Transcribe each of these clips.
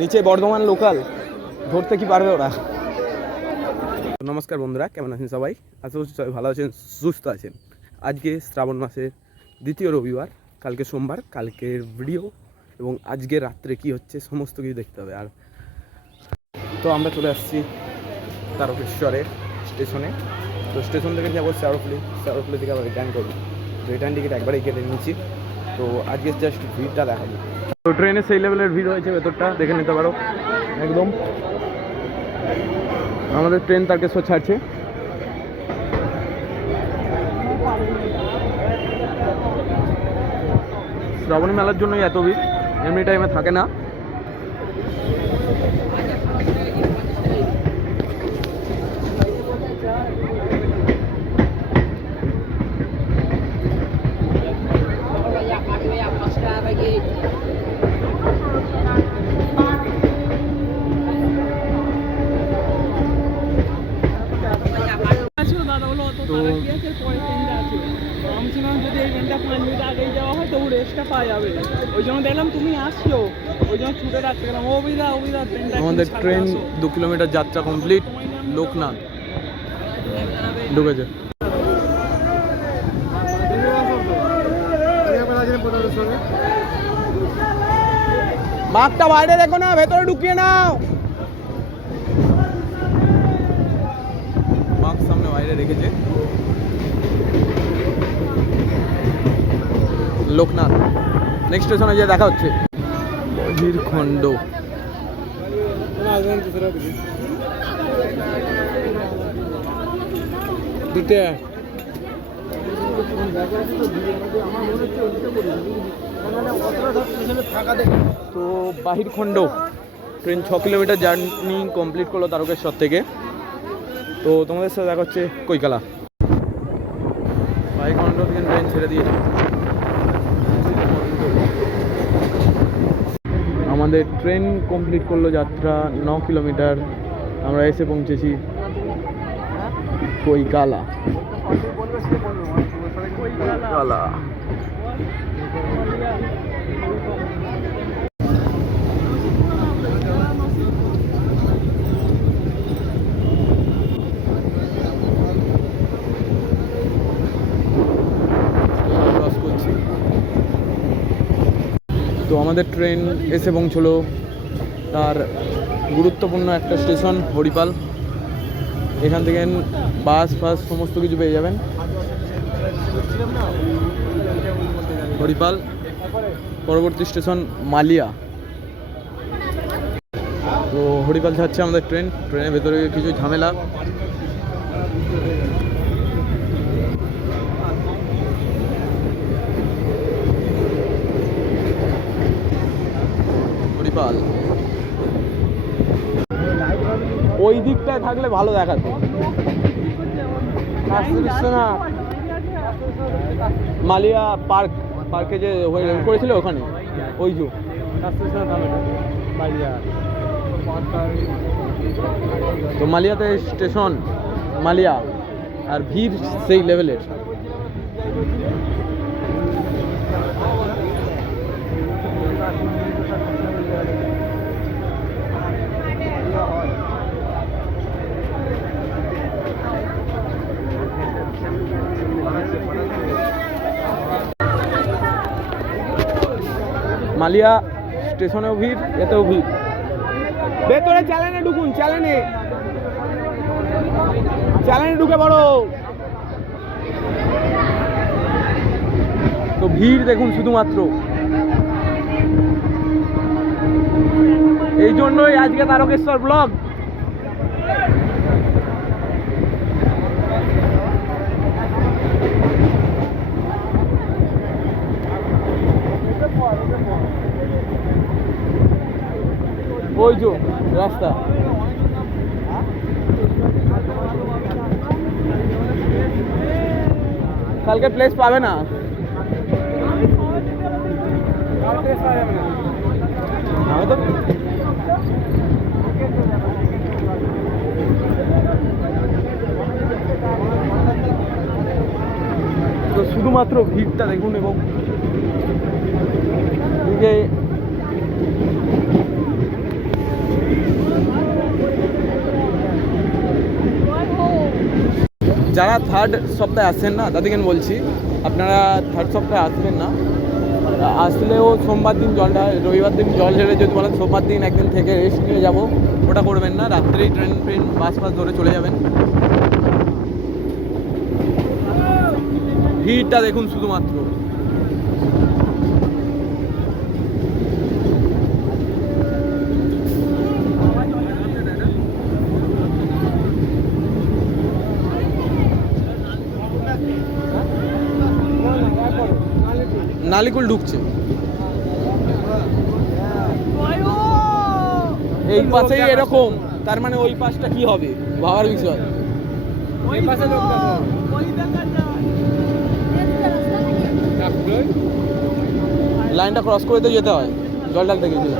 নিচে বর্ধমান লোকাল ধরতে কি পারবে ওরা? নমস্কার বন্ধুরা, কেমন আছেন সবাই? আশা করছি সবাই ভালো আছেন, সুস্থ আছেন। আজকে শ্রাবণ মাসের দ্বিতীয় রবিবার, কালকে সোমবার, কালকের ভিডিও এবং আজকে রাত্রে কি হচ্ছে সমস্ত কিছু দেখতে হবে। আর তো আমরা চলে আসছি তারকেশ্বরের স্টেশনে। তো স্টেশন থেকে যাবো শ্যাওড়াফুলি থেকে আবার রিটার্ন করবো। রিটার্ন টিকিট একবারেই কেটে নিয়েছি। তো আজকে জাস্ট ভিড়টা দেখাবো। তো ট্রেনে সেই লেভেলের ভিড় হয়েছে, ভেতরটা দেখে নিতে পারো একদম। আমাদের ট্রেন তারকেশ্বর ছাড়ছে। শ্রাবণী মেলার জন্যই এত ভিড়, এমনি টাইমে থাকে না। তো যদি এই ট্রেনটা 5 মিনিট আগেই যাওয়া হয় তবু রেস্টটা পাওয়া যাবে। ওই জন্য দেখলাম তুমি আসছো, ওই জন্য ছুটে রাখতে গেলাম। অবিদা ট্রেনটা। আমাদের ট্রেন 2 কিলোমিটার যাত্রা কমপ্লিট। লোকনাথ ঢুকেছে। মাঠটা বাইরে দেখো না, ভেতরে ঢুকিয়ে নাও। মাঠ সামনে বাইরে রেখেছে। লোকনাথ নেক্সট স্টেশনে গিয়ে দেখা হচ্ছে। বহিরখণ্ড তো বাহিরখণ্ড ট্রেন 6 কিলোমিটার জার্নি কমপ্লিট করলো তারকেশ্বর থেকে। তো তোমাদের সাথে দেখা হচ্ছে কৈকালা। বাহিরখণ্ড থেকে ট্রেন ছেড়ে দিয়েছে। আমাদের ট্রেন কমপ্লিট করলো যাত্রা 9 কিলোমিটার। আমরা এসে পৌঁছেছি কৈকালা। তো আমাদের ট্রেন এসে পৌঁছলো তার গুরুত্বপূর্ণ একটা স্টেশন হরিপাল। এখান থেকে বাস ফাস সমস্ত কিছু পেয়ে যাবেন। হরিপাল পরবর্তী স্টেশন মালিয়া। তো হরিপাল যাচ্ছে আমাদের ট্রেন। ট্রেনের ভেতরে কিছু ঝামেলা। হরিপাল ওই দিকটায় থাকলে ভালো দেখাতো। মালিয়া পার্কে যে করেছিল ওখানে, ওই যে তো মালিয়াতে স্টেশন মালিয়া, আর ভিড় সেই লেভেলের। মালিয়া স্টেশনেও ভিড়, এতেও ভিড়। ভেতরে চ্যালেনে ঢুকুন, চ্যালেনে ঢুকে পড়ো। তো ভিড় দেখুন শুধুমাত্র। এই জন্যই আজকে তারকেশ্বর ব্লগ। ওই যে রাস্তা, কালকে প্লেস পাবে না। তো শুধুমাত্র ভিড়টা দেখুন এবং যে যারা থার্ড সপ্তাহে আসছেন না তাদেরকে আমি বলছি, আপনারা থার্ড সপ্তাহে আসবেন না, আসলেও সোমবার দিন জল রবিবার দিন জল ঢেলে যদি বলেন সোমবার দিন একদিন থেকে রেস্ট নিয়ে যাবো, ওটা করবেন না। রাত্রেই ট্রেন বাস ধরে চলে যাবেন। ভিড়টা দেখুন শুধুমাত্র। নালিকুল ঢুকছে, এই পাশেই এরকম, তার মানে ওই পাশটা কি হবে ভাবার বিষয়। লাইনটা ক্রস করে তো যেতে হয়, জল ঢালতে গেছে।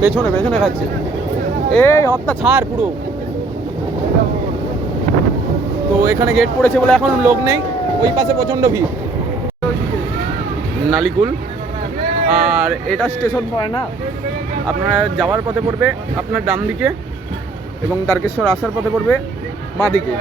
পেছনে পেছনে খাচ্ছে, এই হপ্তা ছাড় পুরো। তো এখানে গেট পড়েছে বলে এখন লোক নেই, ওই পাশে প্রচণ্ড ভিড়। নালিকুল, আর এটা স্টেশন পড়ে না, আপনারা যাওয়ার পথে পড়বে আপনার ডান দিকে, এবং তারকেশ্বর আসার পথে পড়বে বাঁ দিকে।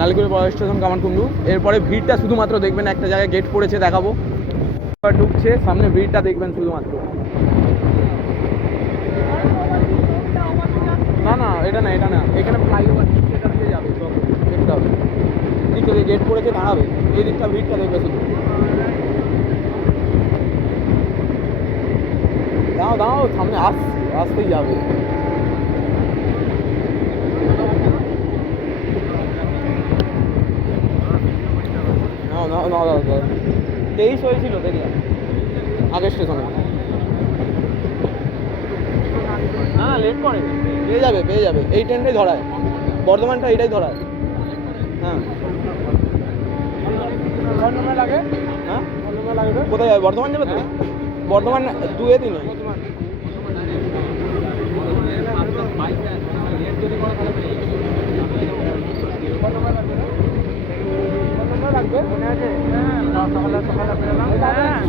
নালিকুল বড় স্টেশন কামারকুণ্ডু। এরপরে ভিড়টা শুধুমাত্র দেখবেন, একটা জায়গায় গেট পড়েছে দেখাবো, ঢুকছে, সামনে ভিড়টা দেখবেন শুধুমাত্র। না এটা না এখানে ফ্লাইওভার এটা দিকে যাবে, দেখতে হবে দিকে গেট পড়েছে দাঁড়াবে, এই দিকটা ভিড়টা দেখবে শুধু। দাঁড়াও সামনে আসতেই যাবে। না 23 হয়েছিল দেখলাম আগের স্টেশনে। না লেট করে, পেয়ে যাবে এই ট্রেনটাই ধরায়, বর্ধমানটা এইটাই ধরায়। হ্যাঁ লাগে, হ্যাঁ কোথায় যাবে? বর্ধমান যাবে তো, বর্ধমান 2-3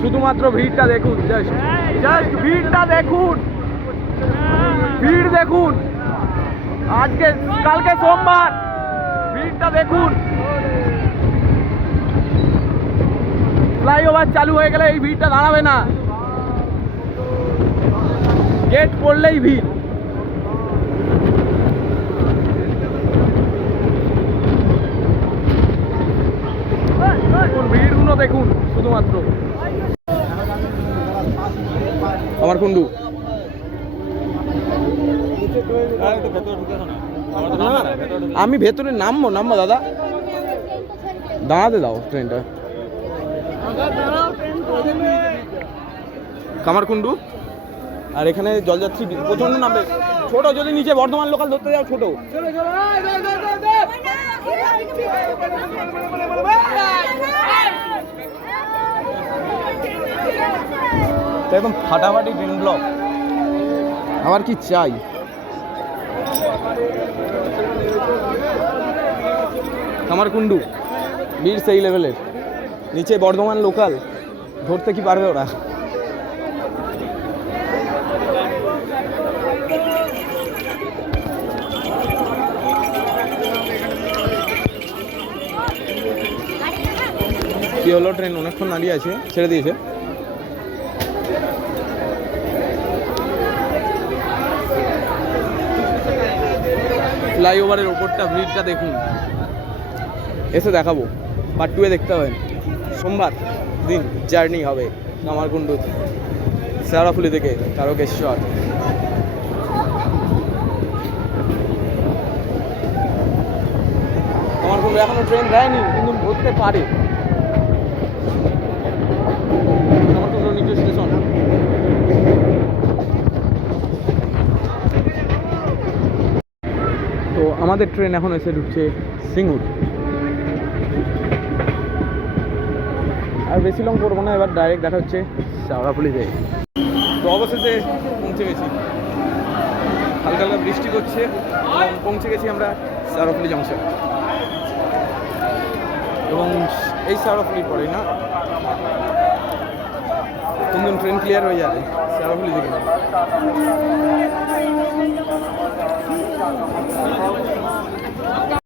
শুধুমাত্র ভিড়টা দেখুন, জাস্ট ভিড়টা দেখুন, ভিড় দেখুন। কালকে সোমবার, ভিড়টা দেখুন। ফ্লাইওভার চালু হয়ে গেলে এই ভিড়টা দাঁড়াবে না, গেট পড়লেই ভিড়। ভিড়গুলো দেখুন শুধুমাত্র। কামারকুণ্ডু আমি ভেতরে নামবো দাদা, দাঁড়াতে দাও ট্রেনটা। কামারকুণ্ডু, আর এখানে জলযাত্রী প্রচন্ড নামবে। ছোট যদি নিচে বর্ধমান লোকাল ধরতে যাও, ছোট একদম ফাটাফাটি ট্রেন ব্লক। আমার কি চাই? কামারকুণ্ডু ভিড় সেই লেভেলের, নিচে বর্ধমান লোকাল ধরতে কি পারবে ওরা? কি হলো, ট্রেন অনেকক্ষণ দাঁড়িয়ে আছে, ছেড়ে দিয়েছে। ফ্লাইওভারের ওপরটা ব্রিজটা দেখুন, এসে দেখাবো, পার্ট 2-এ দেখতে হবে। সোমবার দিন জার্নি হবে কামারকুণ্ডু, শেওড়াফুলি থেকে তারকেশ্বর। কামারকুণ্ডু এখনো ট্রেন দেয়নি, কিন্তু ধরতে পারে। কামারকুণ্ডু নিচে স্টেশন। তো আমাদের ট্রেন এখন এসে ঢুকছে সিঙ্গুর। আর বেশি লং করবো না, এবার ডাইরেক্ট দেখা হচ্ছে শেওড়াফুলিতে। তো অবশেষে পৌঁছে গেছি। হালকা হালকা বৃষ্টি করছে এবং পৌঁছে গেছি আমরা সারাফুলি জংশন। এবং এই সারাফুলির পরেই না কোনদিন ট্রেন ক্লিয়ার হয়ে যাবে সারাফুলি থেকে।